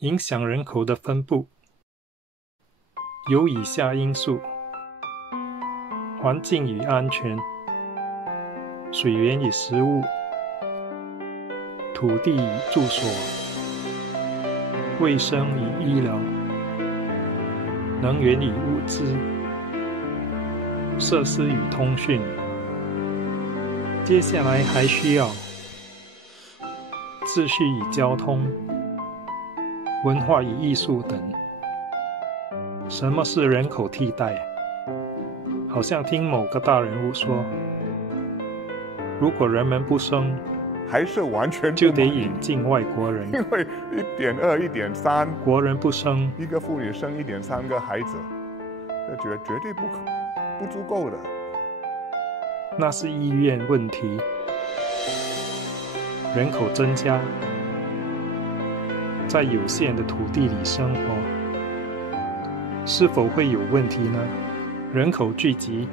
影响人口的分布有以下因素：环境与安全、水源与食物、土地与住所、卫生与医疗、能源与物资、设施与通讯。接下来还需要秩序与交通、文化与艺术等。什么是人口替代？好像听某个大人物说，如果人们不生，还是完全就得引进外国人，因为1.2、1.3，国人不生，一个妇女生1.3个孩子，这绝对不足够的。那是意愿问题。人口增加，在有限的土地里生活，是否会有问题呢？人口聚集，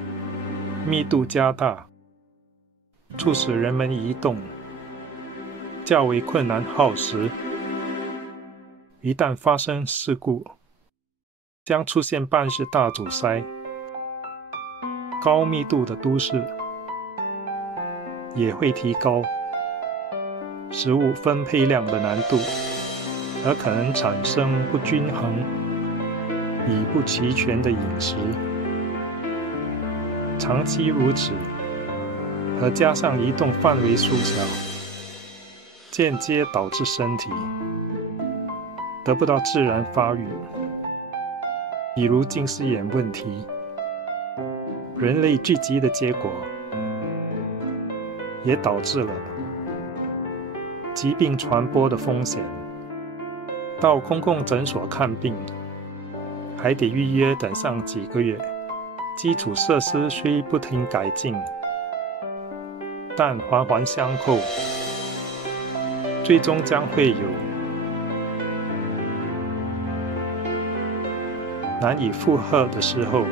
密度加大，促使人们移动，较为困难耗时。一旦发生事故，将出现办事大阻塞。高密度的都市也会提高食物分配量的难度，而可能产生不均衡与不齐全的饮食。长期如此，和加上移动范围缩小，间接导致身体得不到自然发育，比如近视眼问题。人类聚集的结果，也导致了疾病传播的风险。到公共诊所看病，还得预约等上几个月。基础设施虽不停改进，但环环相扣，最终将会有难以负荷的时候。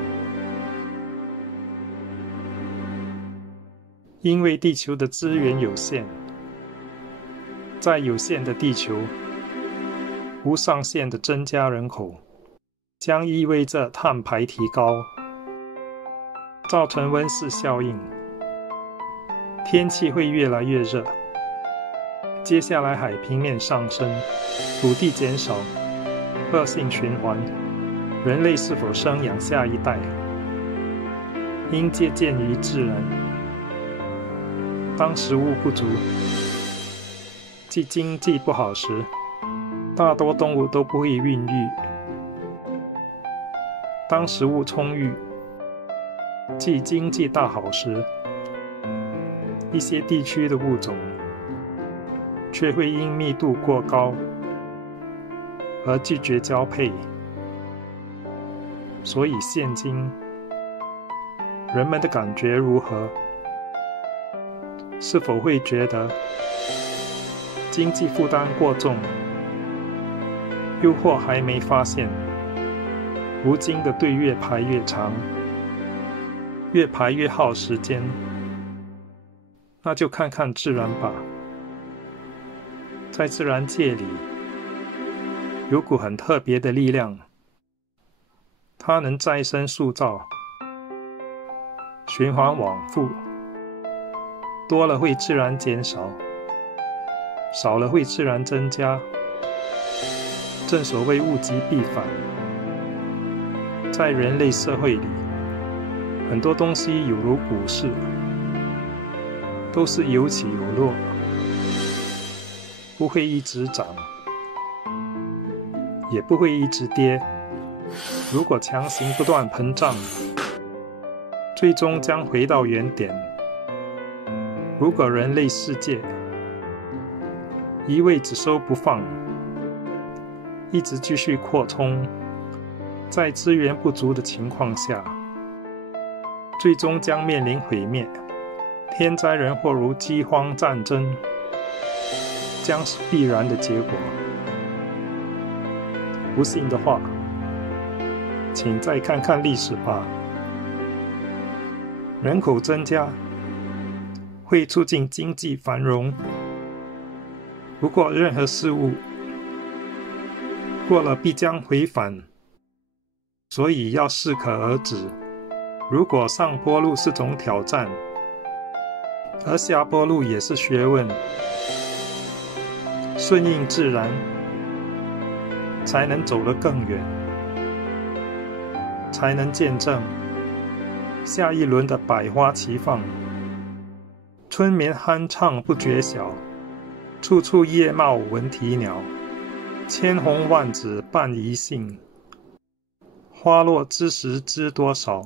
因为地球的资源有限，在有限的地球，无上限的增加人口，将意味着碳排提高，造成温室效应，天气会越来越热。接下来海平面上升，土地减少，恶性循环。人类是否生养下一代，应借鉴于自然。当食物不足，即经济不好时，大多动物都不会孕育。当食物充裕，即经济大好时，一些地区的物种却会因密度过高而拒绝交配。所以现今人们的感觉如何？是否会觉得经济负担过重？诱惑还没发现，如今的队越排越长，越排越耗时间。那就看看自然吧。在自然界里，有股很特别的力量，它能再生塑造，循环往复。多了会自然减少，少了会自然增加。正所谓物极必反。在人类社会里，很多东西有如股市，都是有起有落，不会一直涨，也不会一直跌。如果强行不断膨胀，最终将回到原点。如果人类世界一味只收不放，一直继续扩充，在资源不足的情况下，最终将面临毁灭。天灾人祸如饥荒、战争，将是必然的结果。不信的话，请再看看历史吧。人口增加会促进经济繁荣。不过任何事物过了必将回返，所以要适可而止。如果上坡路是种挑战，而下坡路也是学问，顺应自然，才能走得更远，才能见证下一轮的百花齐放。春眠酣畅不觉晓，处处叶茂闻啼鸟。千红万紫伴宜兴，花落知时知多少。